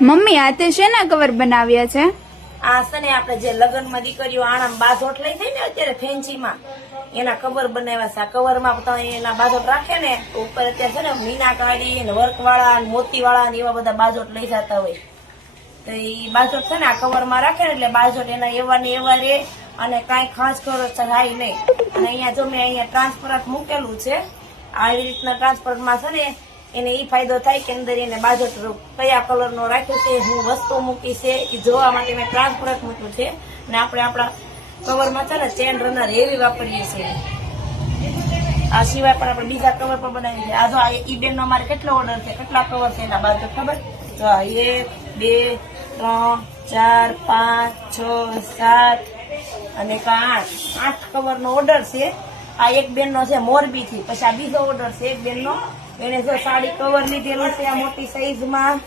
Mummy આ તે શેના કવર બનાવ્યા છે? આ છે ને આપણે જે લગ્નમાં દીકરીઓ આણામ બાજોટ લઈ જાય ને અત્યારે ફેન્સીમાં એના કવર બનાવ્યા છે. આ કવરમાં તમે એના બાજોટ રાખે ને તો ઉપર અત્યારે છે ને મીનાકારી ને વર્ક વાળા મોતી વાળા ને એવા બધા બાજોટ લઈ જતા હોય. તો એ બાજોટ છે ને આ કવરમાં રાખે ને એટલે બાજોટ એના એવા ને એવા રે અને કાંઈ ખાસ ખર્ચ થાય નહીં. અને અહીંયા જો મેં અહીંયા ટ્રાન્સપરન્ટ મૂકેલું છે. આવી રીતના ટ્રાન્સપરન્ટમાં છે ને એને એ ફાયદો થાય કે અંદર એને બાજોટ કયા કલર નો રાખ્યો છે, હું વસ્તુ મૂકી છે એ જોવા માટે મેં ટ્રાન્સપરન્ટ મૂક્યું છે. અને આપણે આપણા કવરમાં છે ને ચેન રનર એવી વાપરીએ છીએ. આ સિવાય પણ આપણે બીજા કવર પણ બનાવીએ છીએ. આ જો આ ઈ બેન નો અમારે કેટલો ઓર્ડર છે, કેટલા કવર છે એના બાજુ ખબર? જો 1 2 3 4 5 6 7 અને 8 કવર નો ઓર્ડર છે. આ એક બેન નો છે મોરબી થી. પછી આ બીજો ઓર્ડર છે એક બેન નો, એને જો સાડી કવર લીધેલું છે આ મોટી સાઈઝમાં.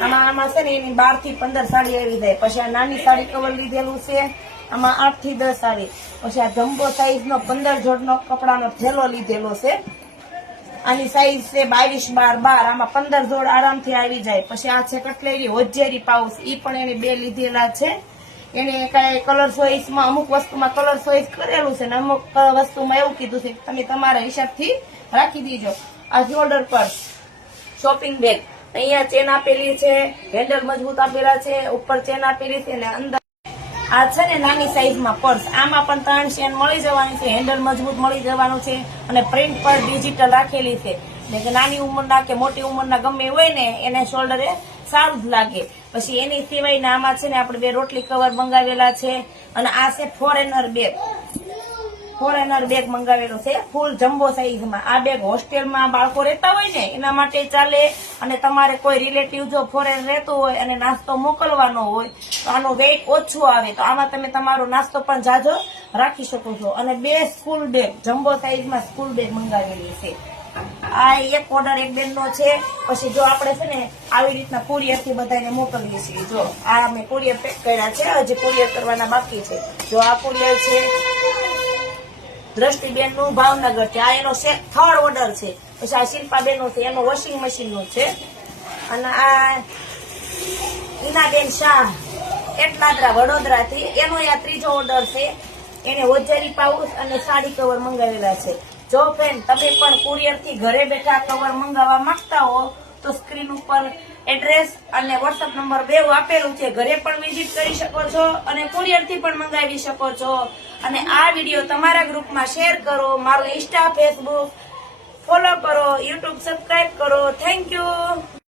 આમાં છે ને એની 12 થી 15 સાડી આવી જાય. પછી આ નાની સાડી કવર લીધેલું છે, આમાં 8 થી 10 આવે. પછી આ જમ્બો સાઈઝ નો 15 જોડનો કપડાનો થેલો લીધેલો છે. આની સાઈઝ છે 22 12 12. આમાં 15 જોડ આરામથી આવી જાય. પછી આ છે કટલેરી હોજેરી પાઉચ, ઈ પણ એને 2 લીધેલા છે. એને કઈ કલર ચોઈસ માં અમુક વસ્તુમાં કલર ચોઈસ કરેલું છે ને અમુક વસ્તુમાં એવું કીધું છે કે તમે તમારા હિસાબથી રાખી દીજો. આ શોલ્ડર પર શોપિંગ બેગ, અહીંયા ચેન આપેલી છે, હેન્ડલ મજબૂત આપેલા છે, ઉપર ચેન આપેલી છે. અને અંદર આ છે ને નાની સાઈઝમાં પર્સ, આમાં પણ 3 ચેન મળી જવાની છે, હેન્ડલ મજબૂત મળી જવાનું છે અને પ્રિન્ટ પર ડિજિટલ રાખેલી છે. એટલે કે નાની ઉંમરના કે મોટી ઉંમરના ગમે હોય ને એને શોલ્ડરે સારું જ લાગે. પછી એની સિવાય આમાં છે ને આપણે 2 રોટલી કવર મંગાવેલા છે. અને આ છે ફોરેનર બેગ મંગાવેલો છે ફૂલ જમ્બો સાઈઝમાં. આ બેગ હોસ્ટેલમાં બાળકો રહેતા હોય ને એના માટે ચાલે. અને તમારે કોઈ રિલેટિવ જો ફોરેન રહેતું હોય અને નાસ્તો મોકલવાનો હોય તો આનો વેઇટ ઓછું આવે, તો આમાં તમે તમારો નાસ્તો પણ જાજો રાખી શકો છો. અને 2 સ્કૂલ બેગ જમ્બો સાઈઝમાં સ્કૂલ બેગ મંગાવેલી છે. આ એક ઓર્ડર એક બેન નો છે. પછી જો આપણે છે ને આવી રીતના કુરિયર થી બધાને મોકલીએ છીએ. જો આ મેં કુરિયર પેક કર્યા છે, હજી કુરિયર કરવાના બાકી છે. જો આ કુરિયર છે દ્રષ્ટિબેન નું ભાવનગર છે. આ એનો 3rd ઓર્ડર છે. પછી આ શિલ્પાબેન નો છે, એનો વોશિંગ મશીન નું છે. અને આ ઈનાબેન શાહ એટલાદરા વડોદરા થી, એનો આ 3જો ઓર્ડર છે. એને હોજરી પાઉચ અને સાડી કવર મંગાવેલા છે. જો ફ્રેન્ડ તમે પણ કુરિયર થી ઘરે બેઠા કવર મંગાવવા માંગતા હો તો સ્ક્રીન ઉપર એડ્રેસ અને વોટ્સઅપ નંબર 2 આપેલું છે. ઘરે પણ વિઝિટ કરી શકો છો અને કુરિયર થી પણ મંગાવી શકો છો. અને આ વિડીયો તમારા ગ્રુપમાં શેર કરો, મારું ઇન્સ્ટા ફેસબુક ફોલો કરો, યુટ્યુબ સબસ્ક્રાઇબ કરો. Thank you.